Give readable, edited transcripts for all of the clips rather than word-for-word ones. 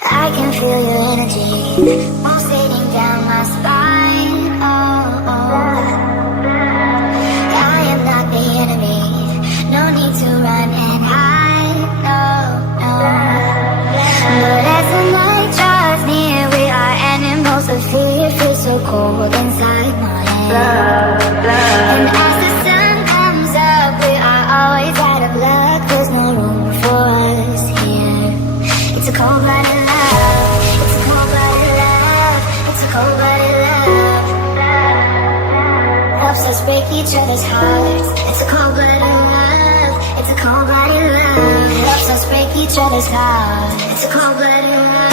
I can feel your energy pulsating down my spine. Oh, oh. I am not the enemy. No need to run and hide. No, no. But as the night draws near, we are animals of fear. Feel so cold inside my head. And as the sun comes up, we are always out of luck. There's no room for us here. It's a cold-blooded love. It's a cold-blooded love. It's a cold-blooded love. Helps us break each other's hearts. It's a cold-blooded love. It's a cold-blooded love. Helps us break each other's hearts. It's a cold-blooded love.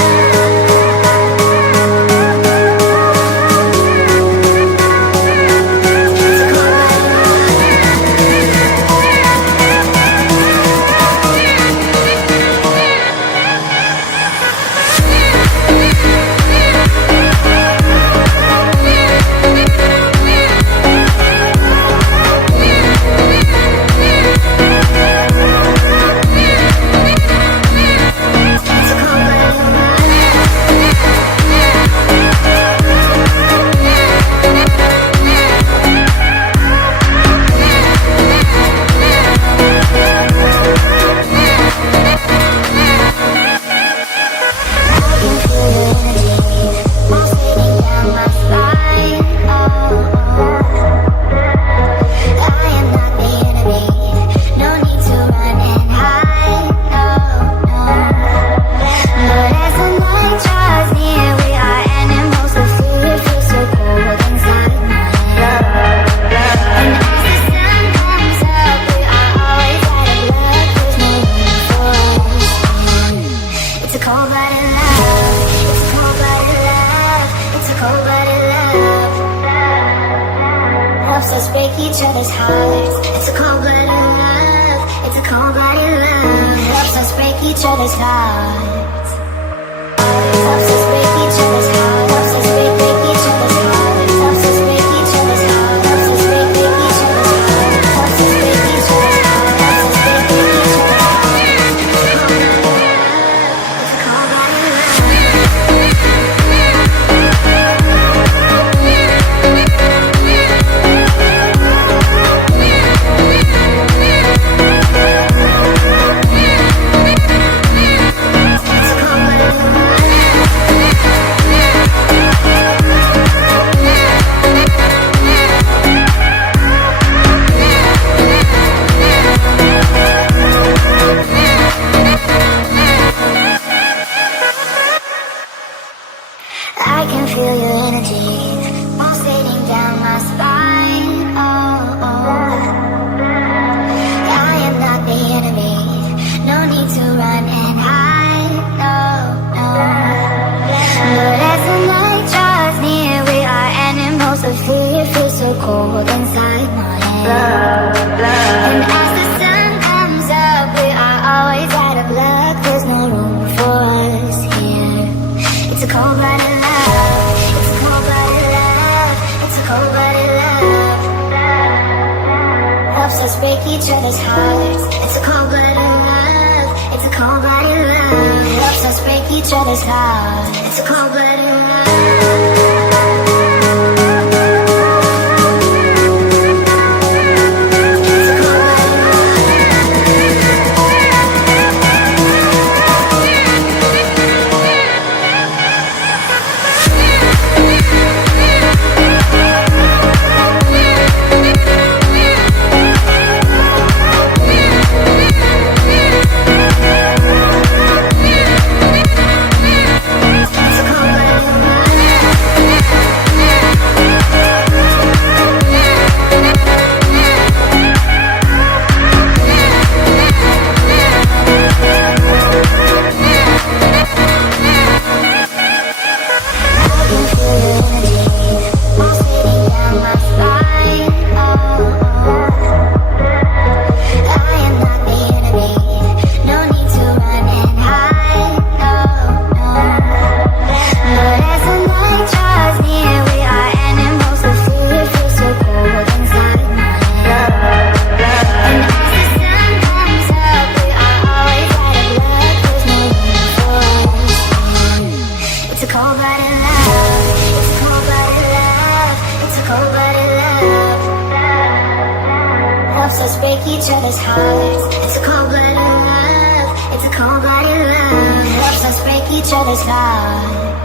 other's hearts. It's a cold-blooded love. It's a cold-blooded love. Love us break each other's hearts.